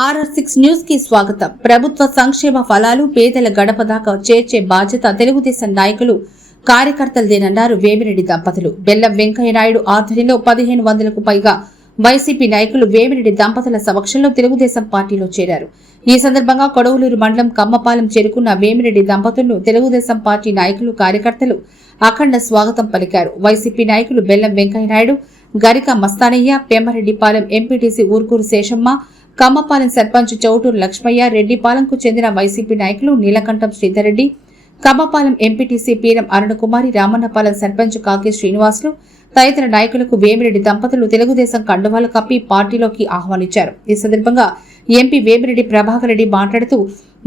RR six న్యూస్కి స్వాగతం. ప్రభుత్వ సంక్షేమ ఫలాలు పేదల గడప దాకా చేర్చే బాధ్యత తెలుగుదేశం నాయకులు కార్యకర్తలదేనన్నారు వేమిరెడ్డి దంపతులు. బెల్లం వెంకయ్య నాయుడు ఆధ్వర్యంలో పదిహేను వందలకు పైగా వైసీపీ నాయకులు వేమిరెడ్డి దంపతుల సమక్షంలో తెలుగుదేశం పార్టీలో చేరారు. ఈ సందర్భంగా కొడవలూరు మండలం కమ్మపాలెం చేరుకున్న వేమిరెడ్డి దంపతులను తెలుగుదేశం పార్టీ నాయకులు కార్యకర్తలు అఖండ స్వాగతం పలికారు. వైసీపీ నాయకులు బెల్లం వెంకయ్య నాయుడు గరిక మస్తానయ్య పెమ్మరెడ్డిపాలెం ఎంపీటీసీ ఊర్కూరు శేషమ్మ కమ్మపాలెం సర్పంచ్ చౌటూరు లక్ష్మయ్య రెడ్డిపాలెంకు చెందిన వైసీపీ నాయకులు నీలకంఠం శ్రీధర్రెడ్డి కమ్మపాలెం ఎంపీటీసీ పీరం అరుణకుమారి రామన్నపాలెం సర్పంచ్ కాకి శ్రీనివాసులు తదితర నాయకులకు వేమిరెడ్డి దంపతులు తెలుగుదేశం కండువాలు కప్పి పార్టీలోకి ఆహ్వానించారు. ఈ సందర్భంగా ఎంపీ వేమిరెడ్డి ప్రభాకర్ రెడ్డి మాట్లాడుతూ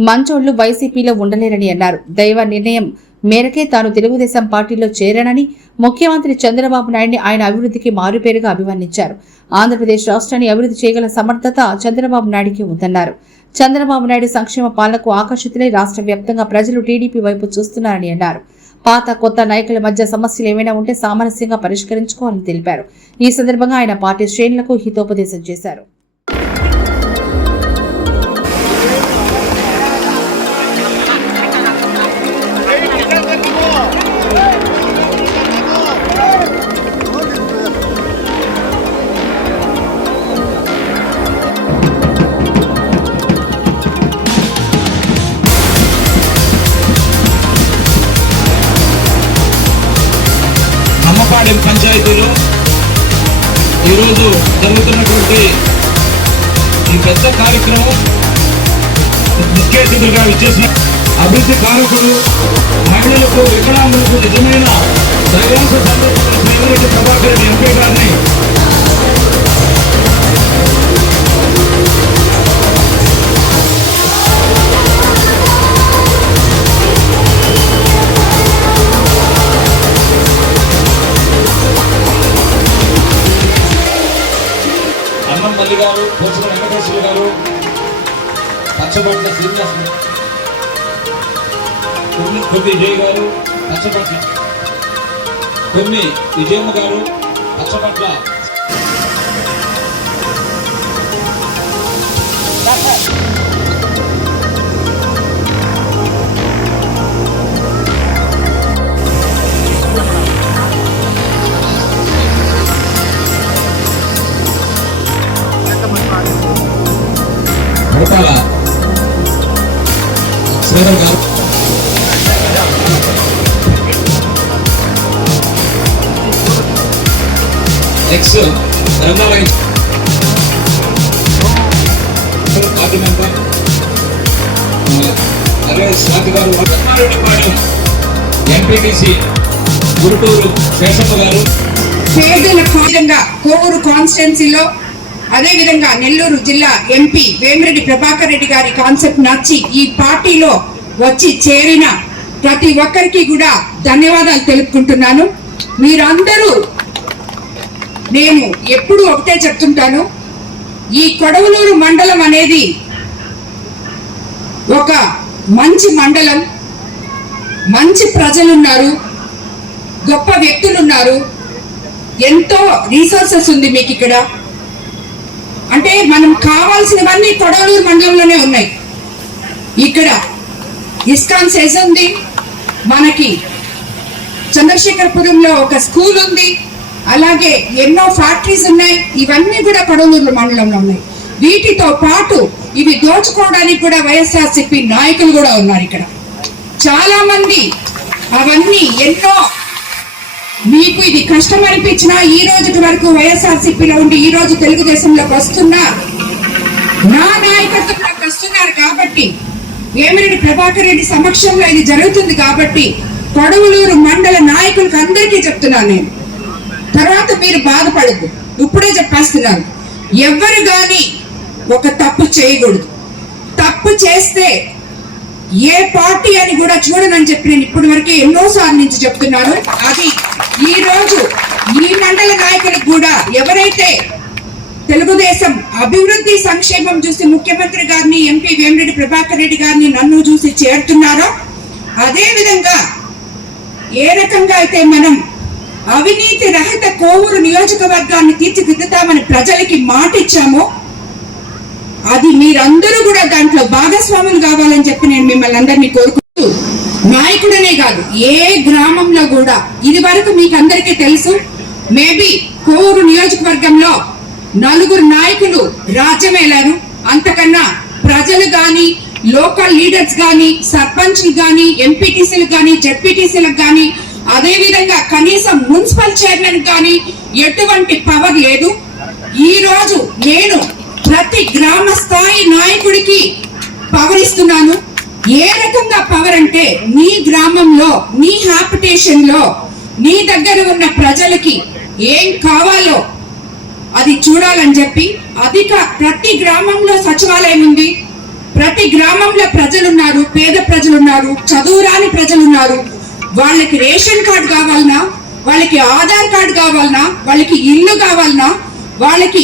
మంచోళ్ళు వైసీపీలో ఉండలేరని అన్నారు. దైవ నిర్ణయం మేరకే తాను తెలుగుదేశం పార్టీలో చేరానని ముఖ్యమంత్రి చంద్రబాబు నాయుడిని ఆయన అభివృద్ధికి మారుపేరుగా అభివర్ణించారు. ఆంధ్రప్రదేశ్ రాష్ట్రాన్ని అభివృద్ధి చేయగల సమర్థత చంద్రబాబు నాయుడికి ఉందన్నారు. చంద్రబాబు నాయుడు సంక్షేమ పాలనకు ఆకర్షితులై రాష్ట్ర వ్యాప్తంగా ప్రజలు టీడీపీ వైపు చూస్తున్నారని అన్నారు. పాత కొత్త నాయకుల మధ్య సమస్యలు ఏమైనా ఉంటే సామరస్యంగా పరిష్కరించుకోవాలని తెలిపారు. ఈ సందర్భంగా ఆయన పార్టీ శ్రేణులకు హితోపదేశం చేశారు. పాలెం పంచాయతీలో ఈరోజు జరుగుతున్నటువంటి ఈ పెద్ద కార్యక్రమం ముఖ్య అతిథులుగా విచ్చేసిన అభివృద్ధి కారకుడు మహిళలకు వికలాంగులకు నిజమైన దైవాంశ సందర్భంలో సేవరెడ్డి ప్రభాకర్ ఎంపీ గారిని తల్లి గారు పోసిన వెంకటేశ్వర గారు పచ్చబట్ల శ్రీనివాస్ కొన్ని కొన్ని విజయ్ గారు పచ్చబట్ల కొన్ని విజయమ్మ గారు పచ్చబట్ల నెక్స్ట్ గ్రంథాలయం party member garu MPTC Gururuturu Seshamma garu. పేదల విధంగా కోవూరు కాన్స్టిట్యున్సీలో అదే విధంగా నెల్లూరు జిల్లా ఎంపీ వేమిరెడ్డి ప్రభాకర్ రెడ్డి గారి కాన్సెప్ట్ నచ్చి ఈ పార్టీలో వచ్చి చేరిన ప్రతి ఒక్కరికి కూడా ధన్యవాదాలు తెలుపుకుంటున్నాను. మీరందరూ నేను ఎప్పుడు ఒకటే చెప్తుంటాను ఈ కొడవలూరు మండలం అనేది ఒక మంచి మండలం మంచి ప్రజలున్నారు గొప్ప వ్యక్తులు ఉన్నారు ఎంతో రీసోర్సెస్ ఉంది మీకు ఇక్కడ. అంటే మనం కావాల్సినవన్నీ కొడవలూరు మండలంలోనే ఉన్నాయి. ఇక్కడ ఇస్కాన్ సెజ్ ఉంది మనకి చంద్రశేఖరపురంలో ఒక స్కూల్ ఉంది అలాగే ఎన్నో ఫ్యాక్టరీస్ ఉన్నాయి. ఇవన్నీ కూడా కడలూరు మండలంలో ఉన్నాయి. వీటితో పాటు ఇవి దోచుకోవడానికి కూడా వైఎస్ఆర్సిపి నాయకులు కూడా ఉన్నారు ఇక్కడ. చాలా మంది అవన్నీ ఎన్నో మీకు ఇది కష్టం అనిపించినా ఈ రోజుకి వరకు వైఎస్ఆర్సిపిలో ఉండి ఈ రోజు తెలుగుదేశంలోకి వస్తున్నా నా నాయకత్వంలోకి వస్తున్నారు కాబట్టి వేమిరెడ్డి ప్రభాకర్ రెడ్డి సమక్షంలో ఇది జరుగుతుంది కాబట్టి కొడవలూరు మండల నాయకులకు అందరికీ చెప్తున్నాను నేను. తర్వాత మీరు బాధపడద్దు. ఇప్పుడే చెప్పేస్తున్నాను. ఎవరు కానీ ఒక తప్పు చేయకూడదు. తప్పు చేస్తే ఏ పార్టీ అని కూడా చూడనని చెప్పి నేను ఇప్పటి వరకు ఎన్నో సార్లు నుంచి చెప్తున్నాను. అది ఈ రోజు ఈ మండల నాయకులకు కూడా ఎవరైతే తెలుగుదేశం అభివృద్ధి సంక్షేమం చూసి ముఖ్యమంత్రి గారిని ఎంపీ వేమిరెడ్డి ప్రభాకర్ రెడ్డి గారిని నన్ను చూసి చేరుతున్నారో అదే విధంగా ఏ రకంగా అయితే మనం అవినీతి రహిత కోవూరు నియోజకవర్గాన్ని తీర్చిదిద్దుతామని ప్రజలకి మాట ఇచ్చామో అది మీరందరూ కూడా దాంట్లో భాగస్వాములు కావాలని చెప్పి నేను మిమ్మల్ని అందరినీ కోరుకుంటూ నాయకుడనే కాదు ఏ గ్రామంలో కూడా ఇది వరకు మీకు అందరికీ తెలుసు మేబీ కోవూరు నియోజకవర్గంలో నలుగురు నాయకులు రాజ్యమేలారు అంతకన్నా ప్రజలు కానీ లోకల్ లీడర్స్ కానీ సర్పంచ్లు కానీ ఎంపీటీసీలు కానీ జెడ్పీటీసీలకు కానీ అదే విధంగా కనీసం మున్సిపల్ చైర్మన్ కానీ ఎటువంటి పవర్ లేదు. ఈ రోజు నేను ప్రతి గ్రామ స్థాయి నాయకుడికి పవర్ ఇస్తున్నాను. ఏ రకంగా పవర్ అంటే మీ గ్రామంలో మీ హ్యాపిటేషన్లో మీ దగ్గర ఉన్న ప్రజలకి ఏం కావాలో అది చూడాలని చెప్పి అధిక ప్రతి గ్రామంలో సచివాలయం ఉంది. ప్రతి గ్రామంలో ప్రజలున్నారు పేద ప్రజలున్నారు చదువురాని ప్రజలున్నారు. వాళ్ళకి రేషన్ కార్డు కావాలనా? వాళ్ళకి ఆధార్ కార్డు కావాలనా? వాళ్ళకి ఇల్లు కావాలనా? వాళ్ళకి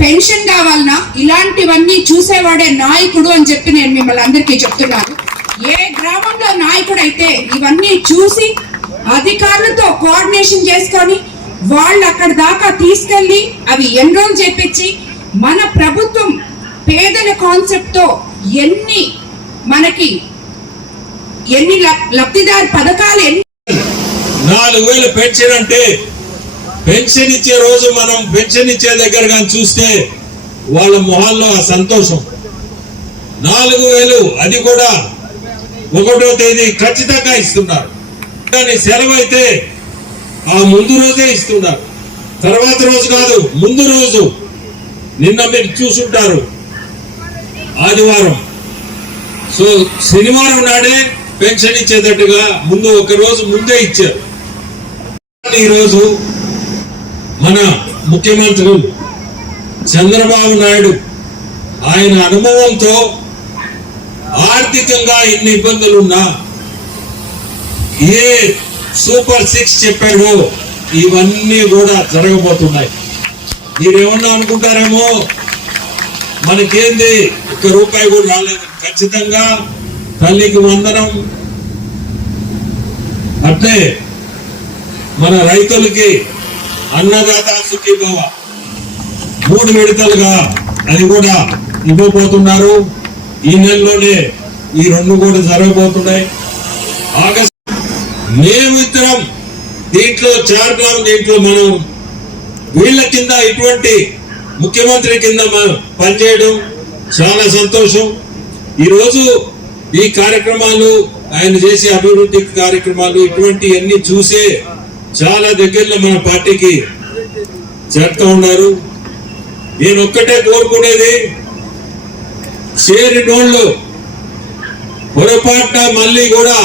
పెన్షన్ కావాలనా? ఇలాంటివన్నీ చూసేవాడే నాయకుడు అని చెప్పి నేను మిమ్మల్ని అందరికీ చెప్తున్నాను. ఏ గ్రామంలో నాయకుడు అయితే ఇవన్నీ చూసి అధికారులతో కోఆర్డినేషన్ చేసుకొని వాళ్ళు అక్కడ దాకా తీసుకెళ్ళి అవి ఎన్రోల్ చేపించి మన ప్రభుత్వం పేదల కాన్సెప్ట్తో ఎన్ని మనకి ఎన్ని లబ్ధిదారు పథకాలు ఎన్ని? నాలుగు వేలు పెన్షన్ అంటే పెన్షన్ ఇచ్చే రోజు మనం పెన్షన్ ఇచ్చే దగ్గర కానీ చూస్తే వాళ్ళ మొహాల్లో ఆ సంతోషం. నాలుగు వేలు అది కూడా ఒకటో తేదీ ఖచ్చితంగా ఇస్తున్నారు. కానీ సెలవు అయితే ఆ ముందు రోజే ఇస్తున్నారు. తర్వాత రోజు కాదు ముందు రోజు. నిన్న మీరు చూసుంటారు. ఆదివారం. సో శనివారం నాడే పెన్షన్ ఇచ్చేటట్టుగా ముందు ఒక రోజు ముందే ఇచ్చారు. ఈరోజు మన ముఖ్యమంత్రి చంద్రబాబు నాయుడు ఆయన అనుభవంతో ఆర్థికంగా ఎన్ని ఇబ్బందులున్నా ఏ సూపర్ సిక్స్ చెప్పారో ఇవన్నీ కూడా జరగబోతున్నాయి. మీరేమన్నా అనుకుంటారేమో? మనకేంది? ఒక్క రూపాయి కూడా రాలేదు. ఖచ్చితంగా తల్లికి వందనం. అంటే మన రైతులకి అన్నదాత సుఖీభవ మూడు విడతలుగా అది కూడా ఇవ్వబోతున్నారు. ఈ నెలలోనే ఈ రెండు కూడా జరగబోతున్నాయి. ఆగస్ట్ మేమిద్దరం దీంట్లో చార్గ్రాం దీంట్లో మనం వీళ్ళ కింద ఇటువంటి ముఖ్యమంత్రి కింద మనం పనిచేయడం చాలా సంతోషం. ఈరోజు ఈ కార్యక్రమాలు ఆయన చేసే అభివృద్ధి కార్యక్రమాలు ఇటువంటి అన్ని చూసే చాలా దగ్గరలో మన పార్టీకి చేరుతూ ఉన్నారు. నేను ఒక్కటే కోరుకునేది చేరినోళ్ళు పొరపాటున మళ్ళీ కూడా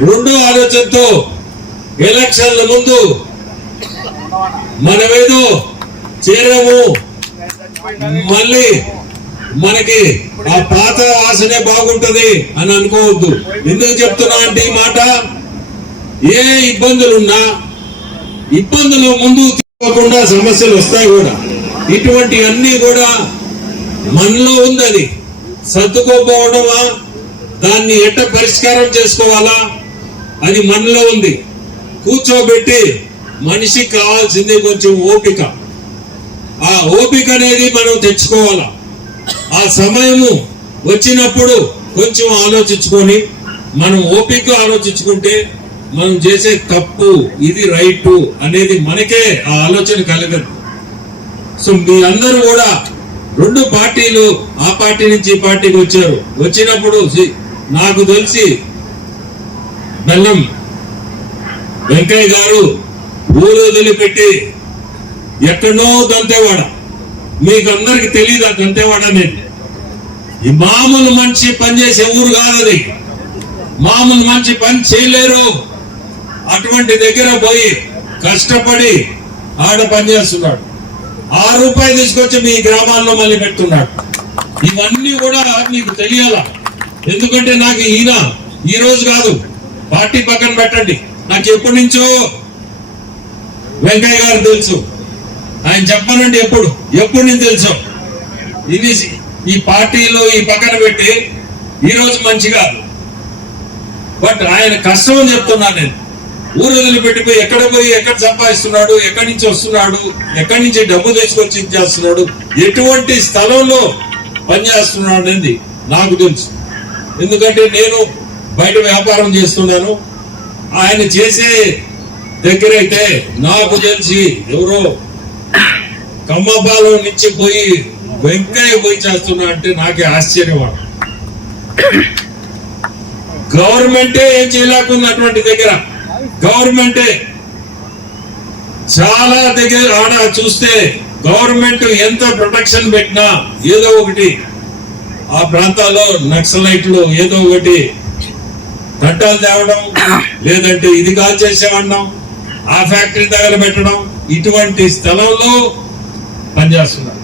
రెండో ఆలోచనతో ఎలక్షన్ల ముందు మనమేదో చేరము మళ్ళీ మనకి ఆ పాత ఆశనే బాగుంటది అని అనుకోవద్దు. ఎందుకు చెప్తున్నా అంటే ఈ మాట? ఏ ఇబ్బందులున్నా ఇబ్బందులు ముందు తీసుకోకుండా సమస్యలు వస్తాయి కూడా. ఇటువంటి అన్ని కూడా మనలో ఉంది అది సర్దుకోపోవడమా దాన్ని ఎట్ట పరిష్కారం చేసుకోవాలా? అది మనలో ఉంది. కూర్చోబెట్టి మనిషికి కావాల్సింది కొంచెం ఓపిక. ఆ ఓపిక అనేది మనం తెచ్చుకోవాలా? ఆ సమయము వచ్చినప్పుడు కొంచెం ఆలోచించుకొని మనం ఓపిక ఆలోచించుకుంటే మనం చేసే తప్పు ఇది రైట్ అనేది మనకే ఆ ఆలోచన కలగదు. సో మీ అందరూ కూడా రెండు పార్టీలు ఆ పార్టీ నుంచి ఈ పార్టీకి వచ్చారు. వచ్చినప్పుడు సి- నాకు తెలిసి బెల్లం వెంకయ్య గారు ఊరు వదిలిపెట్టి ఎక్కడో దంతేవాడ. మీకు అందరికి తెలియదు ఆ దంతేవాడ అనేది ఈ మామూలు మనిషి పనిచేసే ఊరు కాదది. మామూలు మంచి పని చేయలేరు. అటువంటి దగ్గర పోయి కష్టపడి ఆడ పనిచేస్తున్నాడు ఆ రూపాయి తీసుకొచ్చి మీ గ్రామాల్లో మళ్ళీ పెడుతున్నాడు. ఇవన్నీ కూడా మీకు తెలియాల. ఎందుకంటే నాకు ఈయన ఈ రోజు కాదు. పార్టీ పక్కన పెట్టండి. నాకు ఎప్పటి నుంచో వెంకయ్య గారు తెలుసు. ఆయన చెప్పనండి ఎప్పుడు? ఎప్పుడు నేను తెలుసు? ఇది ఈ పార్టీలో ఈ పక్కన పెట్టి ఈరోజు మంచి కాదు. బట్ ఆయన కష్టం అని చెప్తున్నాను నేను. ఊరు వదిలిపెట్టిపోయి ఎక్కడ పోయి ఎక్కడ సంపాదిస్తున్నాడు ఎక్కడి నుంచి వస్తున్నాడు ఎక్కడి నుంచి డబ్బు తీసుకొచ్చి ఇచ్చేస్తున్నాడు ఎటువంటి స్థలంలో పనిచేస్తున్నాడు అనేది నాకు తెలుసు. ఎందుకంటే నేను బయట వ్యాపారం చేస్తున్నాను. ఆయన చేసే దగ్గర అయితే నాకు తెలిసి ఎవరో కమ్మపాలెం నుంచి పోయి వెంకయ్య పోయి చేస్తున్నా అంటే నాకే ఆశ్చర్యం గవర్నమెంటే ఏం చేయలేకున్నటువంటి దగ్గర గవర్నమెంటే చాలా దగ్గర ఆడ చూస్తే గవర్నమెంట్ ఎంత ప్రొటెక్షన్ పెట్టినా ఏదో ఒకటి ఆ ప్రాంతాల్లో నక్సలైట్లు ఏదో ఒకటి చట్టాలు తేవడం లేదంటే ఇది కాల్ చేసేవడం ఆ ఫ్యాక్టరీ దగ్గర పెట్టడం ఇటువంటి స్థలంలో పనిచేస్తున్నారు.